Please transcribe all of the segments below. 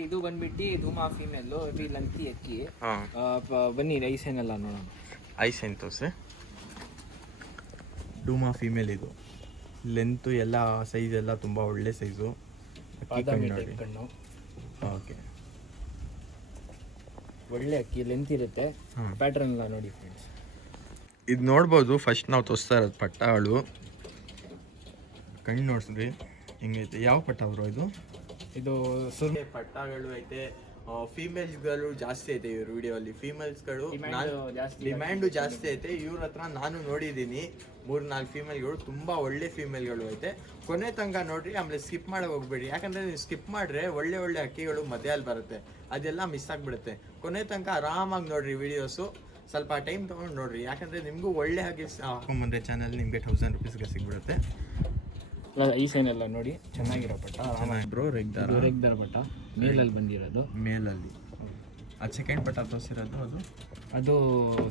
ಇದು ಬಂದ್ಬಿಟ್ಟು ಧೂಮಾ ಫೀಮೇಲು ಇದು ಲಂಕಿ ಅಕ್ಕಿ. ಬನ್ನಿ ಐಸೇನ್ ಎಲ್ಲ ನೋಡೋಣ. ಐಸೇನ್ ತೋರಿಸಿ. ಧೂಮಾ ಫೀಮೇಲ್ ಇದು ಲೆಂತು ಎಲ್ಲ ಸೈಜ್ ಎಲ್ಲ ತುಂಬ ಒಳ್ಳೆ ಸೈಜು. ಕಣ್ಣು ಓಕೆ, ಒಳ್ಳೆ ಅಕ್ಕಿ ಲೆಂತ್ ಇರುತ್ತೆ. ಪ್ಯಾಟರ್ನ್ ಎಲ್ಲ ನೋಡಿ ಫ್ರೆಂಡ್ಸ್. ಇದು ನೋಡ್ಬೋದು. ಫಸ್ಟ್ ನಾವು ತೋರಿಸ್ತಾ ಇರೋದು ಪಟ್ಟಗಳು. ಕಣ್ಣು ನೋಡ್ಸ್ರಿ ಹೆಂಗೈತೆ. ಯಾವ ಪಟ್ಟ ಬ್ರೋ ಇದು? ಇದು ಪಟ್ಟಗಳು ಐತೆ. ಫೀಮೇಲ್ಸ್ಗಳು ಜಾಸ್ತಿ ಐತೆ ಇವ್ರ ವಿಡಿಯೋ ಅಲ್ಲಿ. ಫೀಮೇಲ್ಸ್ಗಳು ಡಿಮ್ಯಾಂಡು ಜಾಸ್ತಿ ಐತೆ ಇವ್ರ ಹತ್ರ. ನಾನು ನೋಡಿದ್ದೀನಿ 3-4 ಫೀಮೇಲ್ಗಳು, ತುಂಬ ಒಳ್ಳೆ ಫೀಮೇಲ್ಗಳು ಐತೆ. ಕೊನೆ ತನಕ ನೋಡ್ರಿ, ಆಮೇಲೆ ಸ್ಕಿಪ್ ಮಾಡೋಕೆ ಹೋಗ್ಬೇಡಿ. ಯಾಕಂದರೆ ನೀವು ಸ್ಕಿಪ್ ಮಾಡಿದ್ರೆ ಒಳ್ಳೆ ಒಳ್ಳೆ ಅಕ್ಕಿಗಳು ಮಧ್ಯಲ್ಲಿ ಬರುತ್ತೆ, ಅದೆಲ್ಲ ಮಿಸ್ ಆಗಿಬಿಡುತ್ತೆ. ಕೊನೆ ತನಕ ಆರಾಮಾಗಿ ನೋಡ್ರಿ ವಿಡಿಯೋಸು. ಸ್ವಲ್ಪ ಟೈಮ್ ತೊಗೊಂಡು ನೋಡ್ರಿ, ಯಾಕಂದರೆ ನಿಮಗೂ ಒಳ್ಳೆ ಹಾಗೆ ಹಾಕೊಂಬಂದ್ರೆ ಚಾನಲ್ ನಿಮಗೆ 1000 ರೂಪೀಸ್ಗೆ ಸಿಗ್ಬಿಡುತ್ತೆ. ಐಸೇನ್ ಎಲ್ಲ ನೋಡಿ ಚೆನ್ನಾಗಿರೋ ಪಟ್ಟ. ಬ್ರೋ ರೆಗ್ದಾರ್ ಪಟ್ಟ ಮೇಲಲ್ಲಿ ಬಂದಿರೋದು. ಮೇಲಲ್ಲಿ ಅದು ಸೆಕೆಂಡ್ ಪಟ್ಟ ತೋರಿಸಿರೋದು ಅದು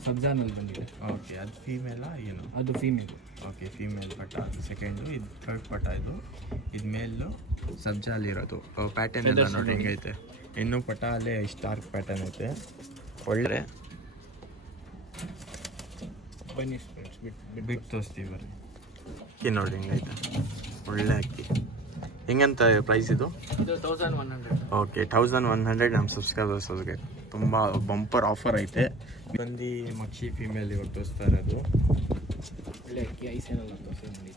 ಸಬ್ಜಾನಲ್ಲಿ ಬಂದಿದೆ. ಓಕೆ, ಅದು ಫೀಮೇಲಾ ಏನು? ಅದು ಫೀಮೇಲ್. ಓಕೆ, ಫೀಮೇಲ್ ಪಟ್ಟ ಅದು ಸೆಕೆಂಡು. ಇದು ಥರ್ಡ್ ಪಟ್ಟ. ಇದು ಮೇಲು ಸಬ್ಜಾಲಿರೋದು. ಪ್ಯಾಟರ್ನ್ ಎಲ್ಲ ನೋಡಿ ಹೆಂಗೈತೆ. ಇನ್ನೂ ಪಟ್ಟ ಅಲ್ಲೇ ಸ್ಟಾರ್ಕ್ ಪ್ಯಾಟರ್ನ್ ಐತೆ. ಒಳ್ಳೆ ಬನ್ನಿ ಬಿಟ್ಟು ತೋರಿಸ್ತೀವಿ ಬರ್ರಿ. ಅಕ್ಕಿ ನೋಡಿ ಹೆಂಗೈತೆ, ಒಳ್ಳೆ ಅಕ್ಕಿ. ಹೆಂಗಂತ ಪ್ರೈಸ್ ಇದು? 1100. ಓಕೆ, 1100 ನಮ್ಮ ಸಬ್ಸ್ಕ್ರೈಬರ್ಸ್ಗೆ ತುಂಬ ಬಂಪರ್ ಆಫರ್ ಐತೆ. ಬಂದು ಮಕ್ಷಿ ಫೀಮೇಲ್ ಇವಾಗ ತೋರಿಸ್ತಾ ಇರೋದು. ಒಳ್ಳೆ ಅಕ್ಕಿ ಐಸೇನೆಲ್ಲ ತೋರಿಸಿ ನೋಡಿ.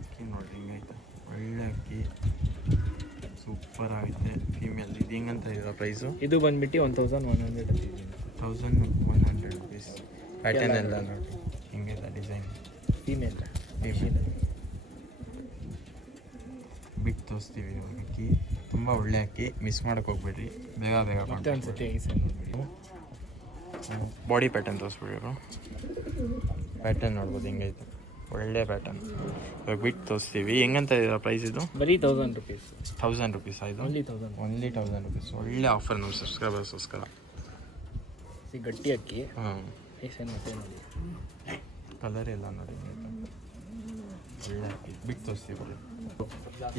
ಅಕ್ಕಿ ನೋಡಿ ಹೆಂಗೈತೆ, ಒಳ್ಳೆ ಅಕ್ಕಿ, ಸೂಪರ್ ಆಗೈತೆ ಫೀಮೇಲ್. ಇದು ಹೆಂಗಂತ ಇದರ ಪ್ರೈಸು? ಇದು ಬಂದ್ಬಿಟ್ಟು 1100. 1100 ರೂಪೀಸ್. ಪ್ಯಾಟರ್ನ್ ಎಲ್ಲ ನೋಡಿ ಹಿಂಗಿದೆ ಡಿಸೈನ್. ಫೀಮೇಲ್ ಬಿಟ್ಟು ತೋರಿಸ್ತೀವಿ ಇವಾಗ. ಅಕ್ಕಿ ತುಂಬ ಒಳ್ಳೆ ಅಕ್ಕಿ, ಮಿಸ್ ಮಾಡೋಕೆ ಹೋಗ್ಬೇಡ್ರಿ. ಬೇಗ ಮತ್ತೆ ಅನ್ಸುತ್ತೆ ಐಸೇನ್ ನೋಡ್ಬಿಡಿ. ಬಾಡಿ ಪ್ಯಾಟರ್ನ್ ತೋರಿಸ್ಬಿಡಿರು. ಪ್ಯಾಟರ್ನ್ ನೋಡ್ಬೋದು ಹೆಂಗೈತೆ, ಒಳ್ಳೆ ಪ್ಯಾಟರ್ನ್. ಇವಾಗ ಬಿಟ್ಟು ತೋರಿಸ್ತೀವಿ. ಹೆಂಗಂತ ಇದೆ ಪ್ರೈಸ್ ಇದು? ಬರೀ 1000 ರೂಪೀಸ್. 1000 ರೂಪೀಸ್ ಆಯಿತು. Only 1000 rupees. ಒಳ್ಳೆ ಆಫರ್ ನಮ್ಮ ಸಬ್ಸ್ಕ್ರೈಬರ್ಸ್ಗೋಸ್ಕರ. ಗಟ್ಟಿ ಅಕ್ಕಿ. ಐಸೇನ್ ಮತ್ತೆ ನೋಡಿ ಕಲರ್ ಎಲ್ಲ ನೋಡಿ ಒಳ್ಳೆ ಅಕ್ಕಿ. ಬಿಟ್ಟು ತೋರಿಸ್ತೀವಿ.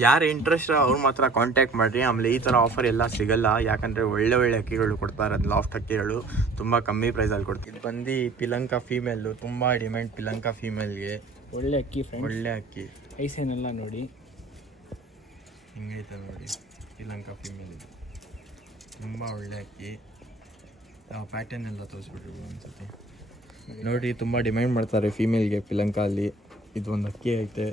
ಯಾರು ಇಂಟ್ರೆಸ್ಟ್ ಅವ್ರು ಮಾತ್ರ ಕಾಂಟ್ಯಾಕ್ಟ್ ಮಾಡಿರಿ. ಆಮೇಲೆ ಈ ಥರ ಆಫರ್ ಎಲ್ಲ ಸಿಗಲ್ಲ, ಯಾಕಂದರೆ ಒಳ್ಳೆ ಒಳ್ಳೆ ಅಕ್ಕಿಗಳು ಕೊಡ್ತಾರೆ. ಅದು ಲಾಫ್ಟ್ ಅಕ್ಕಿಗಳು ತುಂಬ ಕಮ್ಮಿ ಪ್ರೈಸಲ್ಲಿ ಕೊಡ್ತೀವಿ. ಬಂದು ಪಿಲಂಕ ಫೀಮೇಲು, ತುಂಬ ಡಿಮ್ಯಾಂಡ್ ಪಿಲಂಕ ಫೀಮೇಲ್ಗೆ. ಒಳ್ಳೆ ಅಕ್ಕಿ ಫ್ರೆಂಡ್, ಒಳ್ಳೆ ಅಕ್ಕಿ. ಐಸೇನ್ ಎಲ್ಲ ನೋಡಿ ಹಿಂಗೈತೆ ನೋಡಿ. ಪಿಲಂಕ ಫೀಮೇಲ್ ಇದು ತುಂಬ ಒಳ್ಳೆ ಅಕ್ಕಿ. ಪ್ಯಾಟರ್ನ್ ಎಲ್ಲ ತೋರಿಸ್ಬಿಟ್ರು ಅನ್ಸುತ್ತೆ ನೋಡಿ. ತುಂಬ ಡಿಮ್ಯಾಂಡ್ ಮಾಡ್ತಾರೆ ಫೀಮೇಲ್ಗೆ ಪಿಲಂಕ ಅಲ್ಲಿ. ಇದು ಒಂದು ಅಕ್ಕಿ ಐತೆ.